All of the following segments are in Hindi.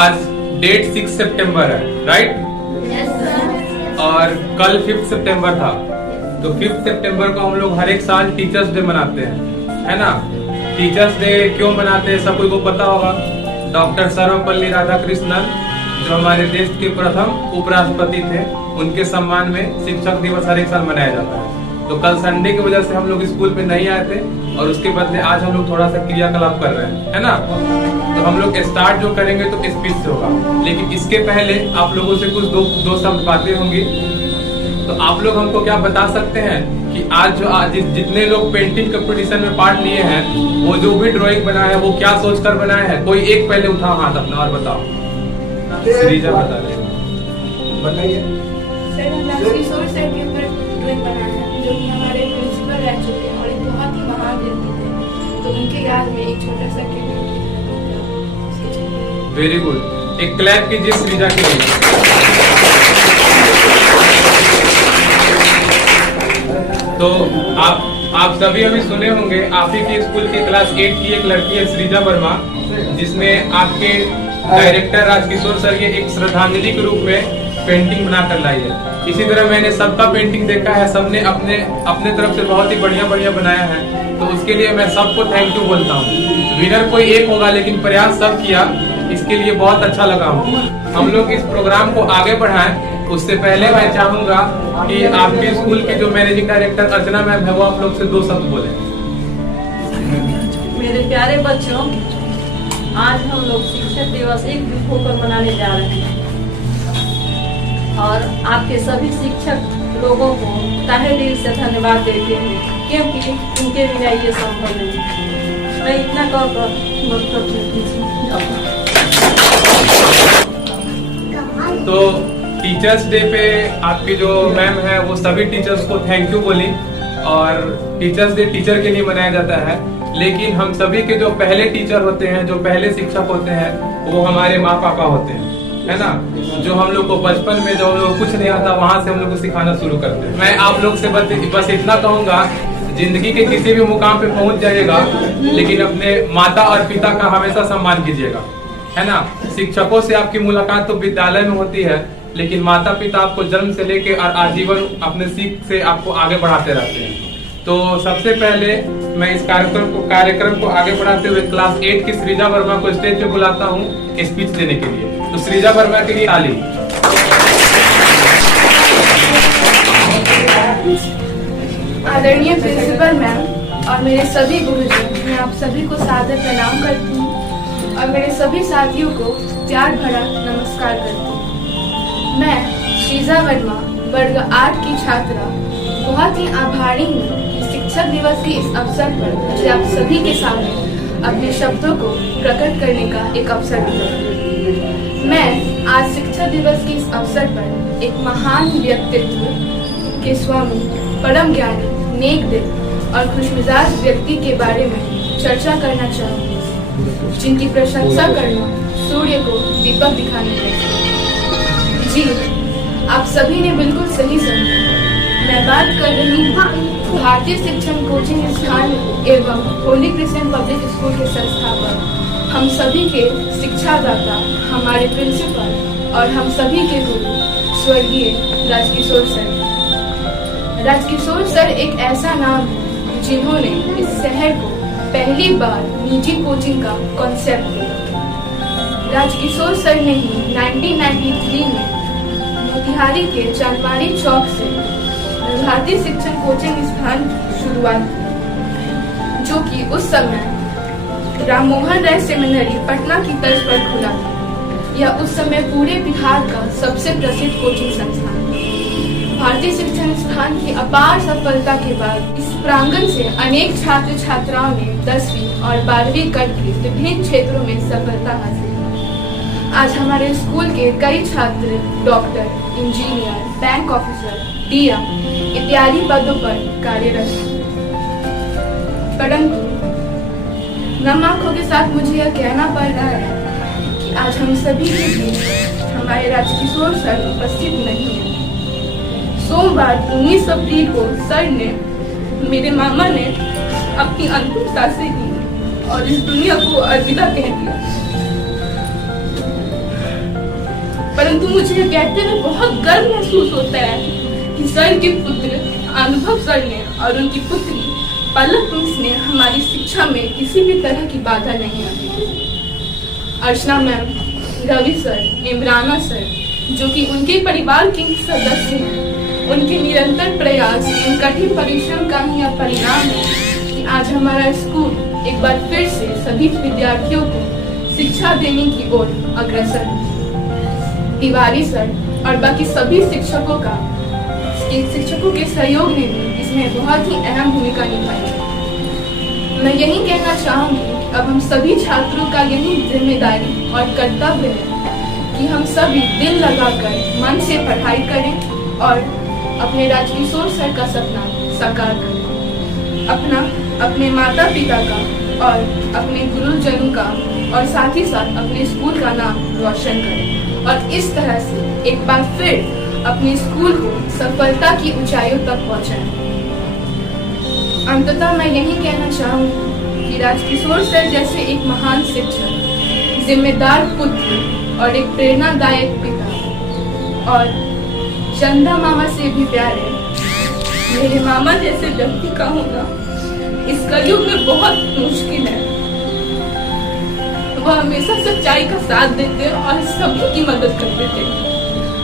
आज डेट 6 सितंबर है, राइट? और कल 5 सितंबर था, तो 5 सितंबर को हम लोग हर एक साल टीचर्स डे मनाते हैं, है ना? टीचर्स डे क्यों मनाते हैं सब कोई को पता होगा। डॉक्टर सर्वपल्ली राधाकृष्णन जो हमारे देश के प्रथम उपराष्ट्रपति थे, उनके सम्मान में शिक्षक दिवस हर एक साल मनाया जाता है। तो कल संडे की वजह से हम लोग स्कूल पे नहीं आए थे और उसके बदले आज हम लोग थोड़ा सा क्रियाकलाप कर रहे हैं, है ना? तो हम लोग स्टार्ट जो करेंगे तो स्पीच से होगा, लेकिन इसके पहले आप लोगों से कुछ दो शब्द बातें होंगी। तो आप लोग हमको क्या बता सकते हैं कि आज जितने लोग पेंटिंग कंपटीशन में पार्ट लिए हैं, वो जो भी ड्राइंग बनाया है वो क्या सोचकर बनाया है? कोई एक पहले उठाओ हाथ अपना और बताओ। श्रीजा बता रहे बताइए। सर, हम राजकिशोर सर के ऊपर ड्राइंग बनाए हैं, जो कि हमारे प्रिंसिपल रह चुके हैं और एक बहुत ही महान व्यक्ति थे, तो उनके याद में एक छोटा सा वेरी गुड। एक क्लैप कीजिए श्रीजा के लिए। तो आप सभी अभी सुने होंगे, आप ही के स्कूल के क्लास 8 की एक लड़की है श्रीजा वर्मा, जिसमें आपके डायरेक्टर राजकिशोर सर ये एक श्रद्धांजलि के रूप में पेंटिंग बना कर लाई है। इसी तरह मैंने सबका पेंटिंग देखा है, सबने अपने तरफ से बहुत ही बढ़िया बनाया है, तो उसके लिए मैं सबको थैंक यू बोलता हूँ। विनर कोई एक होगा लेकिन प्रयास सब किया, इसके लिए बहुत अच्छा लगा। हम लोग इस प्रोग्राम को आगे बढ़ाएं, उससे पहले मैं चाहूंगा कि आपके स्कूल के जो मैनेजिंग डायरेक्टर अर्चना मैम है वो आप लोग से 2 शब्द बोले। मेरे प्यारे बच्चों, आज हम लोग शिक्षक दिवस एकजुट होकर मनाने जा रहे हैं और आपके सभी शिक्षक लोगों को तहे दिल से धन्यवाद देते हैं, क्योंकि उनके बिना ये संभव नहीं। मैं इतना कहकर तो टीचर्स डे पे आपकी जो मैम है वो सभी टीचर्स को थैंक यू बोली, और टीचर्स डे टीचर के लिए मनाया जाता है, लेकिन हम सभी के जो पहले टीचर होते हैं, जो पहले शिक्षक होते हैं, वो हमारे माँ पापा होते हैं, है ना? जो हम लोग को बचपन में जब हम लोग कुछ नहीं आता वहां से हम लोग को सिखाना शुरू करते हैं। मैं आप लोग से बस इतना कहूंगा, जिंदगी के किसी भी मुकाम पे पहुंच जाइएगा, लेकिन अपने माता और पिता का हमेशा सम्मान कीजिएगा, है ना? शिक्षकों से आपकी मुलाकात तो विद्यालय में होती है, लेकिन माता पिता आपको जन्म से लेके और आजीवन अपने सीख से आपको आगे बढ़ाते रहते हैं। तो सबसे पहले मैं इस कार्यक्रम को आगे बढ़ाते हुए क्लास 8 की श्रीजा वर्मा को स्टेज पे बुलाता हूँ स्पीच देने के लिए। तो श्रीजा वर्मा के लिए ताली। आदरणीय प्रिंसिपल मैम और मेरे सभी गुरुजन, मैं आप सभी को सादर प्रणाम करती हूँ और मेरे सभी साथियों को प्यार भरा नमस्कार करती हूँ। मैं श्रीजा वर्मा वर्ग 8 की छात्रा बहुत ही आभारी हूँ कि शिक्षक दिवस के इस अवसर पर मुझे आप सभी के सामने अपने शब्दों को प्रकट करने का एक अवसर मिला। मैं आज शिक्षक दिवस के इस अवसर पर एक महान व्यक्तित्व के स्वामी, परम ज्ञानी, नेक दिल और खुशमिजाज व्यक्ति के बारे में चर्चा करना चाहूँगी, जिनकी प्रशंसा करना सूर्य को दीपक दिखाने जैसा। जी, आप सभी ने बिल्कुल सही समझा। मैं बात कर रही हूँ भारतीय शिक्षण कोचिंग संस्थान एवं होली क्रिश्चियन पब्लिक स्कूल के संस्थापक, हम सभी के शिक्षादाता, हमारे प्रिंसिपल और हम सभी के गुरु स्वर्गीय राजकिशोर सर। राजकिशोर सर एक ऐसा नाम है जिन्होंने इस शहर को पहली बार निजी कोचिंग का कॉन्सेप्ट दिया। राजकिशोर सर ने ही 1993 में मोतिहारी के चांदमारी चौक से भारतीय शिक्षण कोचिंग संस्थान शुरुआत की, जो कि उस समय राममोहन राय सेमिनरी पटना की तर्ज पर खुला था। यह उस समय पूरे बिहार का सबसे प्रसिद्ध कोचिंग संस्थान। भारतीय शिक्षण संस्थान की अपार सफलता के बाद इस प्रांगण से अनेक छात्र छात्राओं ने 10वीं और 12वीं करके विभिन्न क्षेत्रों में सफलता हासिल की। आज हमारे स्कूल के कई छात्र doctor, engineer, bank officer, DM इत्यादि पदों पर कार्यरत हैं। परंतु नम आंखों के साथ मुझे यह कहना पड़ रहा है कि आज हम सभी के बीच हमारे राजकिशोर सर उपस्थित नहीं हैं। सोमवार 19 अप्रैल को सर ने, मेरे मामा ने अपनी अंतिम सांसें ली और इस दुनिया को अलविदा कह दिया। परंतु मुझे ये कहते हुए बहुत गर्व महसूस होता है कि सर के पुत्र अनुभव सर ने और उनकी पुत्री पलक मिस ने हमारी शिक्षा में किसी भी तरह की बाधा नहीं आने दी। Archana ma'am, Ravi sir, Imrana sir, जो कि उनके परिवार के सदस्य हैं, उनके निरंतर प्रयास एवं कठिन परिश्रम का ही यह परिणाम है कि आज हमारा स्कूल एक बार फिर से सभी विद्यार्थियों को शिक्षा देने की ओर अग्रसर है। तिवारी सर और बाकी सभी शिक्षकों के सहयोग ने भी इसमें बहुत ही अहम भूमिका निभाई है। मैं यही कहना चाहूंगी, अब हम सभी छात्रों का यही जिम्मेदारी और कर्तव्य है कि हम सभी दिल लगाकर मन से पढ़ाई करें और अपने राजकिशोर सर का सपना साकार करें। अपने माता पिता का और अपने गुरुजनों का और साथ ही साथ अपने स्कूल का नाम रोशन करें और इस तरह से एक बार फिर अपने स्कूल को सफलता की ऊंचाइयों तक पहुंचाएं। अंततः मैं यही कहना चाहूंगी कि राजकिशोर सर जैसे एक महान शिक्षक, जिम्मेदार पुत्र और एक प्रेरणादायक पिता और चंदा मामा से भी प्यारे मेरे मामा जैसे व्यक्ति का होना इस कलयुग में बहुत मुश्किल है। वह हमेशा सच्चाई का साथ देते और सभी की मदद करते थे।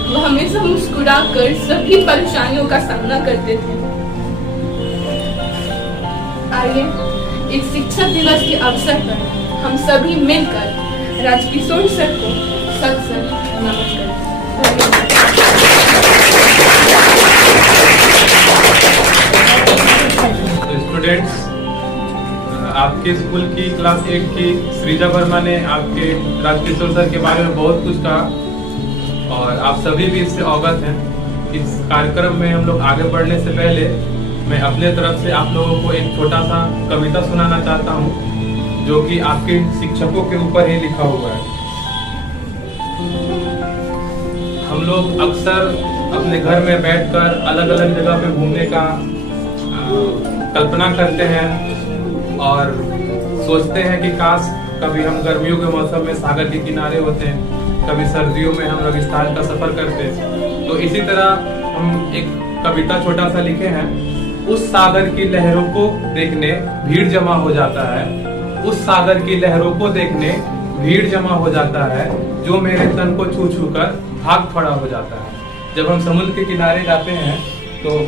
वह हमेशा मुस्कुराकर सभी परेशानियों का सामना करते थे। आइए इस शिक्षक दिवस के अवसर पर हम सभी मिलकर राजकिशोर सर को सत नमस्कार। स्टूडेंट्स, आपके स्कूल की क्लास 8 की श्रीजा वर्मा ने आपके राजकिशोर सर के बारे में बहुत कुछ कहा और आप सभी भी इससे अवगत हैं। इस कार्यक्रम में हम लोग आगे बढ़ने से पहले मैं अपने तरफ से आप लोगों को एक छोटा सा कविता सुनाना चाहता हूँ जो कि आपके शिक्षकों के ऊपर ही लिखा हुआ है। हम लोग अक्सर अपने घर में बैठकर अलग अलग जगह पे घूमने का कल्पना करते हैं और सोचते हैं कि काश कभी हम गर्मियों के मौसम में सागर के किनारे होते हैं, कभी सर्दियों में हम रेगिस्तान का सफर करते हैं। तो इसी तरह हम एक कविता छोटा सा लिखे हैं। उस सागर की लहरों को देखने भीड़ जमा हो जाता है, उस सागर की लहरों को देखने भीड़ जमा हो जाता है, जो मेरे तन को छू छू कर भाग खड़ा हो जाता है। जब हम समुद्र के किनारे जाते हैं तो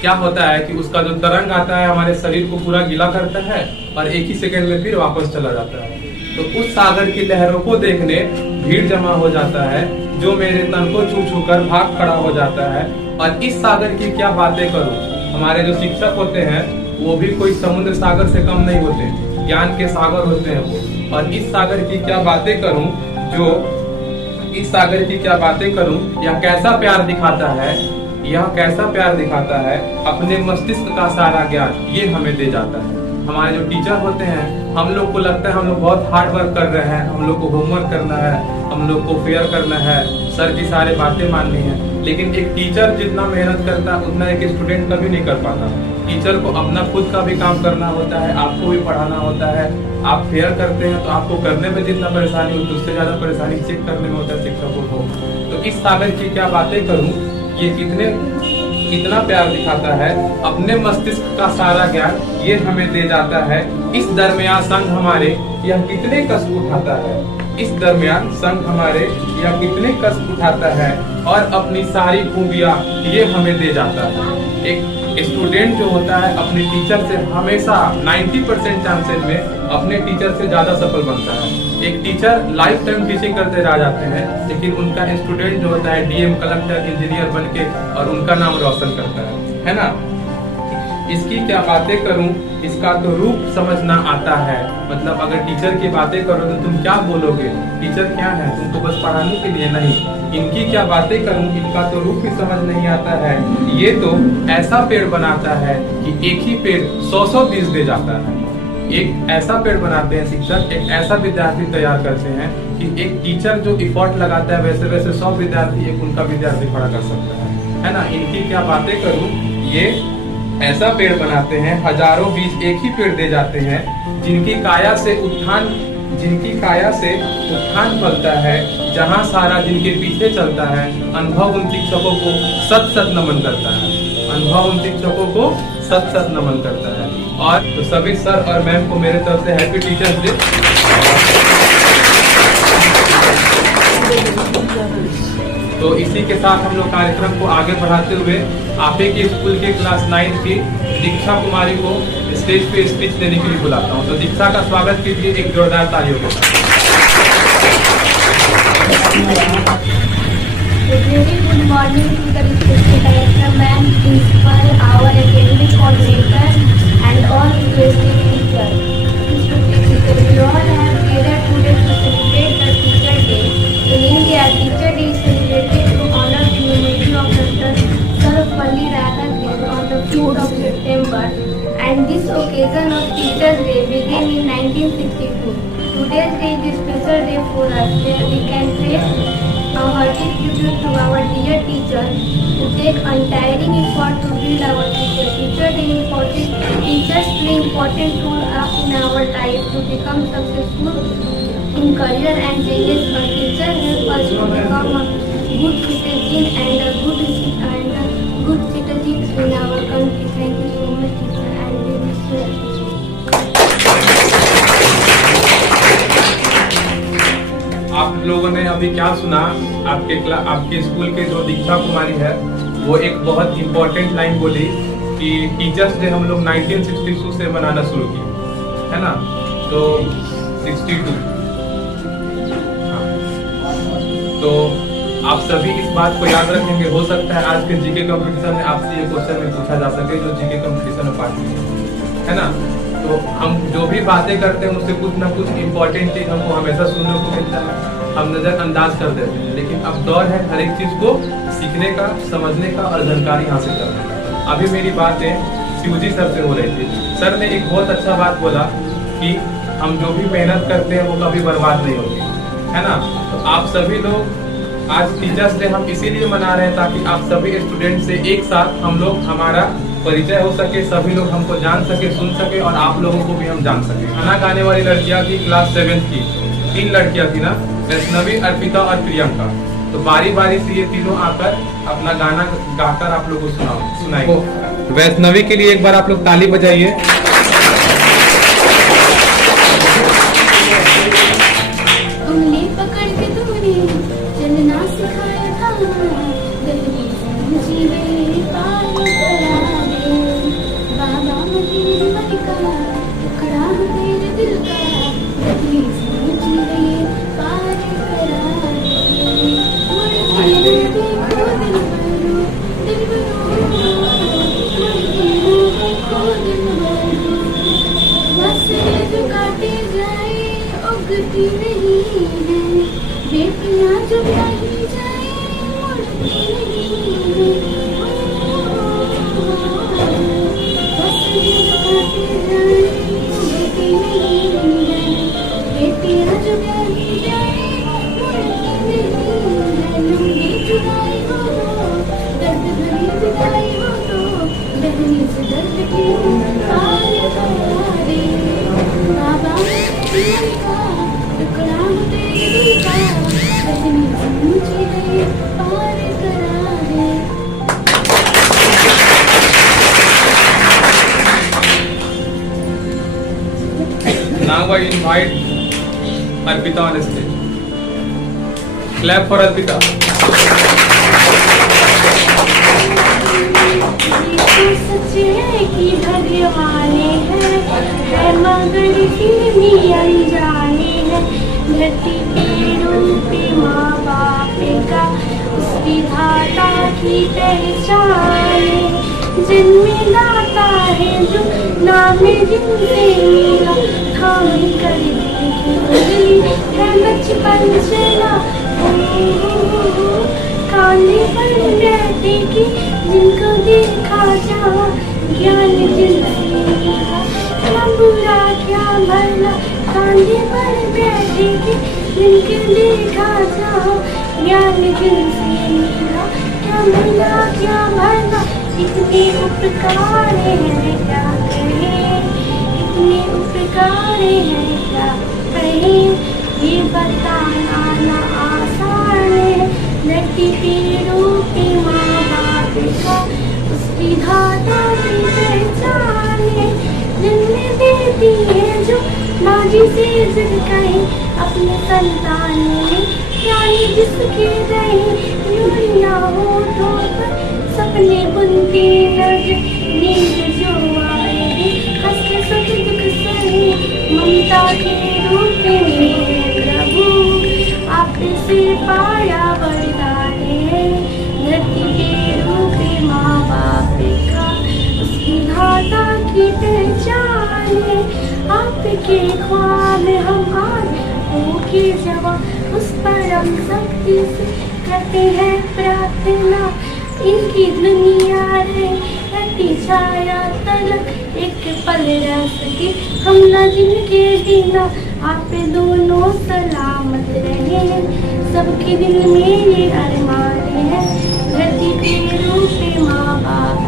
क्या होता है कि उसका जो तरंग आता है हमारे शरीर को पूरा गीला करता है और एक ही सेकंड में फिर वापस चला जाता है। तो उस सागर की लहरों को देखने भीड़ जमा हो जाता है, जो मेरे तन को छू छू कर भाग खड़ा हो जाता है। और इस सागर की क्या बातें करूं, हमारे जो शिक्षक होते हैं वो भी कोई समुद्र सागर से कम नहीं होते, ज्ञान के सागर होते हैं वो। और इस सागर की क्या बातें करूं, जो इस सागर की क्या बातें करूं, यह कैसा प्यार दिखाता है, यह कैसा प्यार दिखाता है, अपने मस्तिष्क का सारा ज्ञान ये हमें दे जाता है। हमारे जो टीचर होते हैं, हम लोग को लगता है हम लोग बहुत हार्ड वर्क कर रहे हैं, हम लोग को होमवर्क करना है, हम लोग को फेयर करना है, सर की सारी बातें माननी है। लेकिन एक टीचर जितना मेहनत करता है उतना एक स्टूडेंट कभी नहीं कर पाता। टीचर को अपना खुद का भी काम करना होता है, आपको भी पढ़ाना होता है। आप फेयर करते हैं तो आपको करने में जितना परेशानी होती है उससे ज्यादा परेशानी चेक करने में होता है शिक्षकों को। तो इस सागर की क्या बातें करूं, ये कितना प्यार दिखाता है, अपने मस्तिष्क का सारा ज्ञान ये हमें दे जाता है। इस दरमियान संग हमारे यह कितने कष्ट उठाता है, इस दरमियान संग हमारे यह कितने कष्ट उठाता है, और अपनी सारी खूबियां ये हमें दे जाता है। एक स्टूडेंट जो होता है अपने टीचर से हमेशा 90% चांसेस में अपने टीचर से ज्यादा सफल बनता है। एक टीचर लाइफ टाइम टीचिंग करते रह जाते हैं, लेकिन उनका स्टूडेंट जो होता है डीएम, कलेक्टर, इंजीनियर बनके और उनका नाम रोशन करता है ना। इसकी क्या बातें करूं, इसका तो रूप समझना आता है। मतलब अगर टीचर की बातें करो तो तुम क्या बोलोगे, टीचर क्या है, तुमको बस पढ़ाने के लिए नहीं। इनकी क्या बातें करूं, इनका तो रूप ही समझ नहीं आता है। ये तो ऐसा पेड़ बनाता है कि एक ही पेड़ 100 बीज दे जाता है। एक ऐसा पेड़ बनाते हैं शिक्षक, एक ऐसा विद्यार्थी तैयार करते हैं कि एक टीचर जो इफोर्ट लगाता है वैसे वैसे 100 विद्यार्थी एक उनका विद्यार्थी खड़ा कर सकता है ना। इनकी क्या बातें करूं, ये ऐसा पेड़ बनाते हैं, हजारों बीज एक ही पेड़ दे जाते हैं, जिनकी काया से उत्थान जिनकी काया से उत्थान फलता है, जहाँ सारा जिनके पीछे चलता है, अनुभव उन शिक्षकों को सत सत नमन करता है, अनुभव उन शिक्षकों को सत सत नमन करता है। और तो सभी सर और मैम को मेरे तरफ से हैप्पी टीचर्स डे। तो इसी के साथ हम लोग कार्यक्रम को आगे बढ़ाते हुए आप ही के स्कूल के क्लास 9 की दीक्षा कुमारी को स्टेज पे स्पीच देने के लिए बुलाता हूँ। तो दीक्षा का स्वागत कीजिए एक जोरदार तालियों के साथ। Good morning to the respected director, ma'am, principal, our academic coordinator, and all requesting teachers. Respected teachers, we all have gathered today to celebrate the Teacher Day. In India, Teacher Day is celebrated to honor the memory of Dr. Sarvepalli Radhakrishnan on the 5th of September. And this occasion of Teachers Day began in 1962. Today's day is a special day for us, where we can pay a hearty tribute to our dear teachers who take untiring effort to build our future. Teachers play important role in our life to become successful in career and business. But teachers help us to become a good citizen and a good citizens in our country. Thank you so much, teacher, and we wish you a आप लोगों ने अभी क्या सुना, आपके स्कूल के जो दीक्षा कुमारी है वो एक बहुत इम्पोर्टेंट लाइन बोली कि टीचर्स डे हम लोग 1962 से मनाना शुरू किए, है ना? तो 62। हाँ। तो आप सभी इस बात को याद रखेंगे। हो सकता है आज के जीके कंपटीशन में आपसे ये क्वेश्चन में पूछा जा सके जो जीके कंपटीशन में पार्ट लिया, है ना? तो हम जो भी बातें करते हैं उससे कुछ ना कुछ इम्पोर्टेंट चीज हमको हमेशा सुनने को मिलता है, हम नजरअंदाज कर देते हैं। लेकिन अब दौर है हर एक चीज को सीखने का, समझने का और जानकारी हासिल करने का। अभी मेरी बातें शिवजी सर से हो रही थी। सर ने एक बहुत अच्छा बात बोला कि हम जो भी मेहनत करते हैं वो कभी बर्बाद नहीं होती, है ना? तो आप सभी लोग आज टीचर्स डे हम इसीलिए मना रहे हैं ताकि आप सभी स्टूडेंट से एक साथ हम लोग हमारा परिचय हो सके, सभी लोग हमको जान सके, सुन सके और आप लोगों को भी हम जान सके। गाना गाने वाली लड़कियां थी क्लास 7 की, 3 लड़कियां थी ना, वैष्णवी, अर्पिता और प्रियंका। तो बारी बारी से ये तीनों आकर अपना गाना गाकर आप लोगों को सुनाएंगे। वैष्णवी के लिए एक बार आप लोग ताली बजाइए। उंगली पकड़ के तूने चलना सिखाया था, गली समझी गई पार करा दे, बाबा मेरे मन का टुकड़ा मेरे दिल का, गली समझी गई पार करा दे, मुड़ के देखो दिल भरो, दिल भरो, मुड़ के देखो दिल भरो, बस जो काटे जाए उगती नहीं है, बेटियां जो कहीं जाए मुड़ती नहीं है, बस जो काटे जाए उगती नहीं है, बेटियां जो कहीं जाए मुड़ती नहीं है, लंबी जुदाई हो दर्द भरी जुदाई हो तो लगनी से दर्द की पार करा दे, बाबा मेरे का टुकड़ा तेरे दिल का, लगनी से मुझे गए पार करा दे। Now I invite Arpita on stage. Clap for Arpita. सच है कि भगवाने है मगर फिर भी अनजाने है, धरती के रूप माँ बाप का उस विधाता की पहचान, जन्मदाता है जो नाम जिनसे मेरा थाम कर देगी बदली है बचपन चला, कांधे पर बैठेगी जिनको देखा जा, ज्ञान जिनसे मिला क्या बुरा क्या भला, कांधे पर बैठेगी जिनको देखा जा, ज्ञान जिनसे मिला क्या बुरा क्या भला, इतने उपकार हैं क्या करें, इतने उपकार हैं क्या कहें ये बताना ना आसान है। धरती पे रूपी माँ बाप का उस विधाता की पहचान है। जन्म देती है जो माँ जिसे जिद कहे अपने संतान में प्राणी जिसके रहे दुनिया होठों पर सपने बुनती नजर नींद जो आए हंस के सुख दुख सहे ममता के रूप में प्रभु आपसे पाया वरदान है। धरती के रूप में माँ बाप का उस विधाता की पहचान है। आपके ख्वाब हम आज होके जवान उस परम शक्ति से करते हैं प्रार्थना। इनकी दुनिया रहती छाया तलक एक पल रह सके हम न जिनके बिना। आप दोनों सलामत रहे सबके दिल में ये अरमान है। धरती पे रूप माँ बाप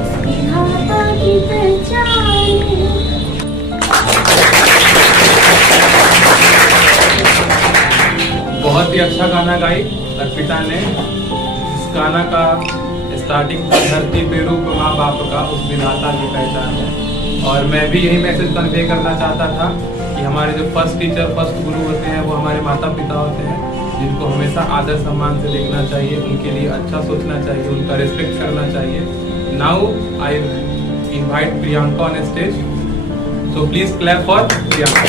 उसकी धाता की पहचान है। बहुत ही अच्छा गाना गाई अर्पिता ने। इस गाना का स्टार्टिंग था धरती पे रूप माँ बाप का उस विधाता की पहचान है। और मैं भी यही मैसेज कन्वे करना चाहता था कि हमारे जो फर्स्ट टीचर फर्स्ट गुरु होते हैं वो हमारे माता पिता होते हैं, जिनको हमेशा आदर सम्मान से देखना चाहिए, उनके लिए अच्छा सोचना चाहिए, उनका रिस्पेक्ट करना चाहिए। Now I invite Priyanka on stage, so please clap for Priyanka.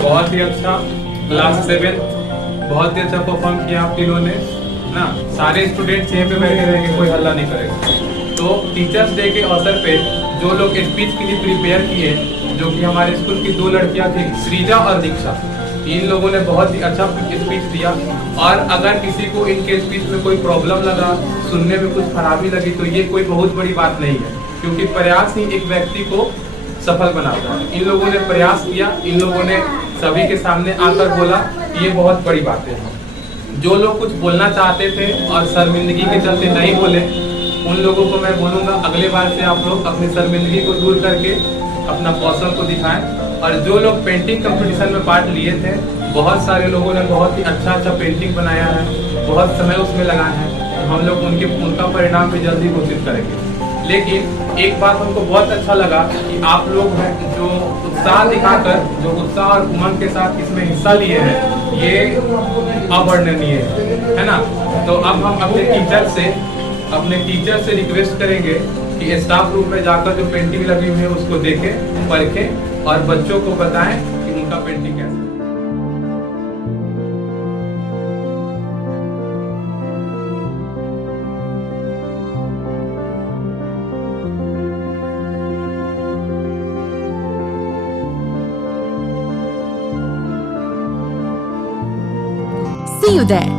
बहुत ही अच्छा क्लास 7 बहुत ही अच्छा परफॉर्म किया आप तीनों ने ना। सारे स्टूडेंट्स यहीं पे बैठे रहेंगे, कोई हल्ला नहीं करेगा। तो टीचर्स डे के अवसर पे जो लोग स्पीच के लिए प्रिपेयर किए, जो कि हमारे स्कूल की 2 लड़कियां थी श्रीजा और दीक्षा, इन लोगों ने बहुत ही अच्छा स्पीच दिया। और अगर किसी को इनके स्पीच में कोई प्रॉब्लम लगा, सुनने में कुछ खराबी लगी, तो ये कोई बहुत बड़ी बात नहीं है, क्योंकि प्रयास ही एक व्यक्ति को सफल बनाता है। इन लोगों ने प्रयास किया, इन लोगों ने सभी के सामने आकर बोला, ये बहुत बड़ी बातें हैं। जो लोग कुछ बोलना चाहते थे और शर्मिंदगी के चलते नहीं बोले, उन लोगों को मैं बोलूँगा अगले बार से आप लोग अपनी शर्मिंदगी को दूर करके अपना कौशल को दिखाएं। और जो लोग पेंटिंग कंपटीशन में पार्ट लिए थे, बहुत सारे लोगों ने बहुत ही अच्छा अच्छा पेंटिंग बनाया है, बहुत समय उसमें लगाया है। हम लोग उनका परिणाम भी जल्दी घोषित करेंगे। लेकिन एक बात हमको बहुत अच्छा लगा कि आप लोग हैं जो उत्साह दिखाकर, जो उत्साह और उमंग के साथ इसमें हिस्सा लिए हैं, ये अवर्णनीय है ना। तो अब हम अपने टीचर से रिक्वेस्ट करेंगे कि स्टाफ रूम में जाकर जो पेंटिंग लगी हुई है उसको देखें, परखें और बच्चों को बताएं कि उनका पेंटिंग कैसा है। See you there.